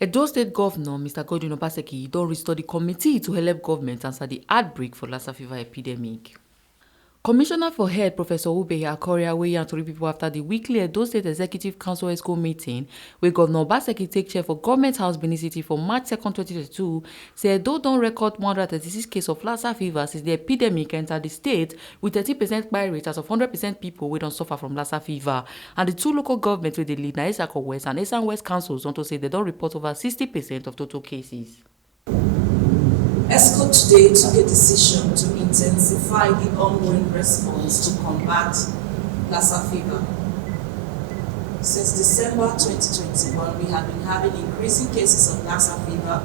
Edo State Governor Mr. Govunor don restore the committee to Helep government answer the outbreak for Lassa fever epidemic. Commissioner for Health Professor Ubehi Akoria wey yarn tori pipo after the weekly Edo State Executive Council ESCO meeting wey Governor Obaseki take chair for Government House Benin City for March 2, 2022, say Edo don record 136 cases of Lassa fever since the epidemic entered the state with 30% kpai rate as of 100% people wey don suffer from Lassa fever, and the two local governments wey dey lead na Esako West and Esan West councils unto say they don report over 60% of total cases. ESCO today took a decision to intensify the ongoing response to combat Lassa fever. Since December 2021, we have been having increasing cases of Lassa fever,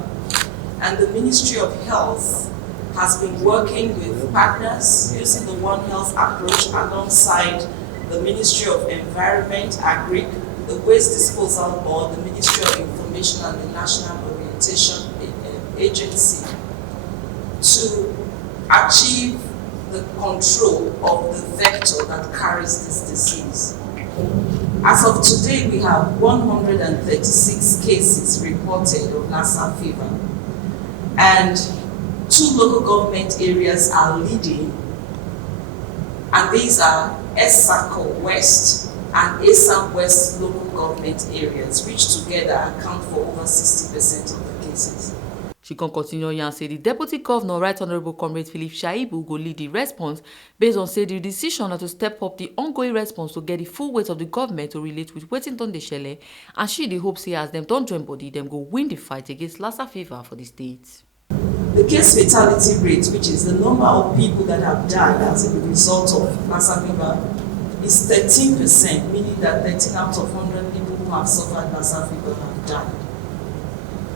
and the Ministry of Health has been working with partners using the One Health approach alongside the Ministry of Environment, Agric, the Waste Disposal Board, the Ministry of Information, and the National Orientation Agency, to achieve the control of the vector that carries this disease. As of today, we have 136 cases reported of Lassa fever, and 2 local government areas are leading, and these are Esako West and Esan West local government areas, which together account for over 60% of the cases. She can continue and say the Deputy Governor, Right Honourable Comrade Philip Shaibu, go lead the response based on say the decision na to step up the ongoing response to get the full weight of the government to relate with wetin don dey shele, and she dey hope say as dem don join body, dem go win the fight against Lassa fever for the state. The case fatality rate, which is the number of people that have died as a result of Lassa fever, is 13%, meaning that 13 out of 100 people who have suffered Lassa fever have died.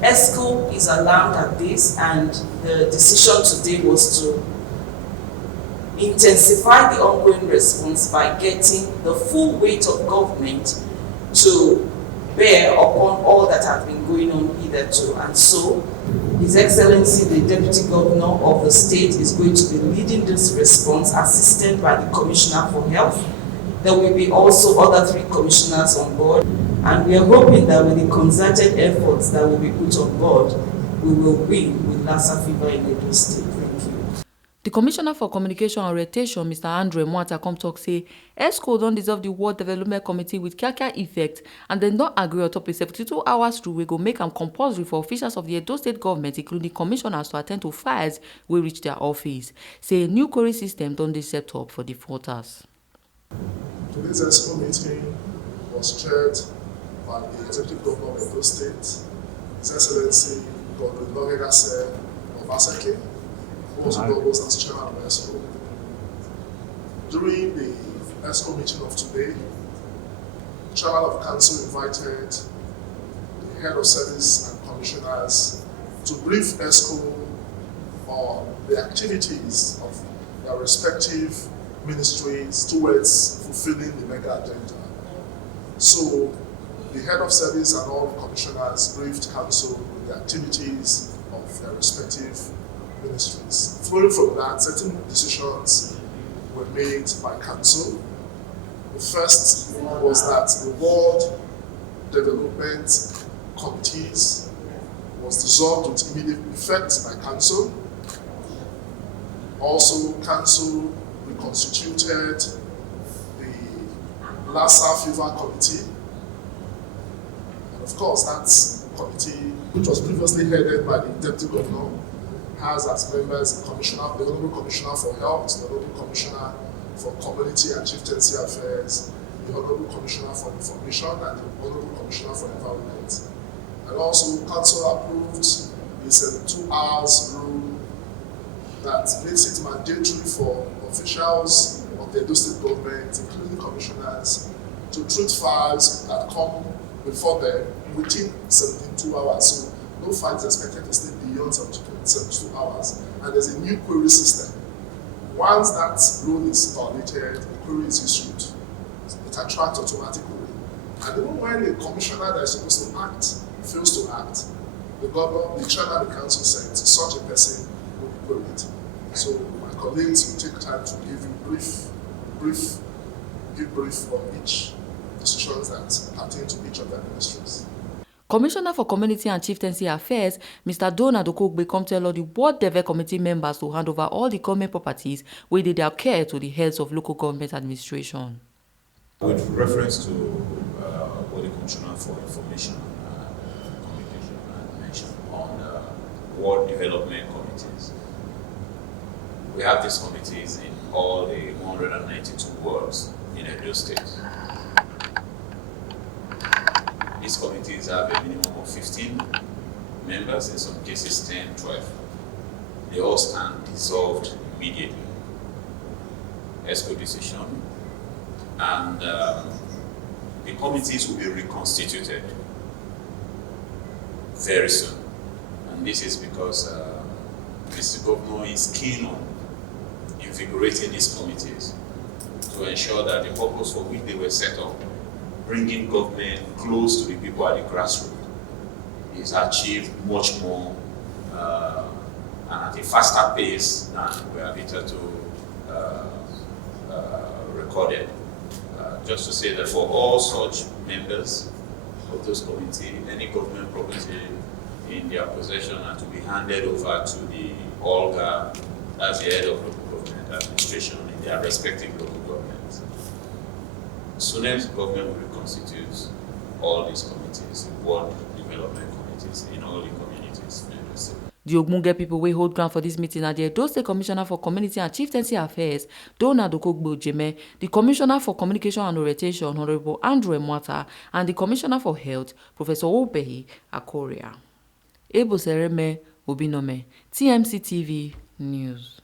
ESCO is alarmed at this, and the decision today was to intensify the ongoing response by getting the full weight of government to bear upon all that have been going on hitherto. And so, His Excellency, the Deputy Governor of the state, is going to be leading this response, assisted by the Commissioner for Health. There will be also other 3 commissioners on board. And we are hoping that with the concerted efforts that will be put on board, we will win with Lassa fever in Edo State. Thank you. The Commissioner for Communication and Orientation, Mr. Andre Mwata, come talk say ESCO don dissolve the World Development Committee with kiakia effect, and dem don agree on top a 72 hours rule wey go make am compulsory for officials of the Edo State government, including commissioners, to attend to files wey reach their office. Say a new query system don dey set up for defaulters. Today's ESCO meeting was chaired by the Executive Governor of Edo State, His Excellency Govunor Lassa Obaseki, who also doubles as chairman of ESCO. During the ESCO meeting of today, the chairman of council invited the head of service and commissioners to brief ESCO on the activities of their respective ministries towards fulfilling the mega agenda. So, the head of service and all the commissioners briefed council with the activities of their respective ministries. Following from that, certain decisions were made by council. The first was that the World Development Committees was dissolved with immediate effect by council. Also, council reconstituted the Lassa fever committee. Of course, that committee, which was previously headed by the Deputy Governor, has as members the Honourable Commissioner for Health, the Honourable Commissioner for Community and Chieftaincy Affairs, the Honourable Commissioner for Information, and the Honourable Commissioner for Environment. And also, Council approved the 72 hours rule that makes it mandatory for officials of the Edo State government, including commissioners, to treat files that come before them within 72 hours. So no file is expected to stay beyond 72 hours. And there's a new query system. Once that rule is violated, the query is issued. It attracts automatically. And even when the commissioner that is supposed to act fails to act, the governor, the chairman of the council said such a person will be queried. So my colleagues will take time to give you brief on each decisions that pertain to each of their ministries. Commissioner for Community and Chieftaincy Affairs, Mr. Donald Okogbe, come tell all the Ward Development Committee members to hand over all the government properties wey dey their care to the heads of local government administration. With reference to what the Commissioner for Information and Communication mentioned on Ward Development Committees, we have these committees in all the 192 wards in Edo State. These committees have a minimum of 15 members, in some cases 10, 12. They all stand dissolved immediately. ESCO decision. And the committees will be reconstituted very soon. And this is because Mr. Govunor is keen on invigorating these committees to ensure that the purpose for which they were set up, bringing government close to the people at the grassroots, is achieved much more and at a faster pace than we have hitherto recorded. Just to say that for all such members of those committees, any government property in their possession are to be handed over to the Olga, as the head of local government administration in their respective local governments. As soon as the government will reconstitute all these committees, ward development committees in all the communities. The ogbonge people wey hold ground for this meeting are the Edo State Commissioner for Community and Chieftaincy Affairs, Donald Okogbe, the Commissioner for Communication and Orientation, Honorable Andrew Mwata, and the Commissioner for Health, Professor Obehi Akoria. Ebo Sereme Obinome, TMC TV News.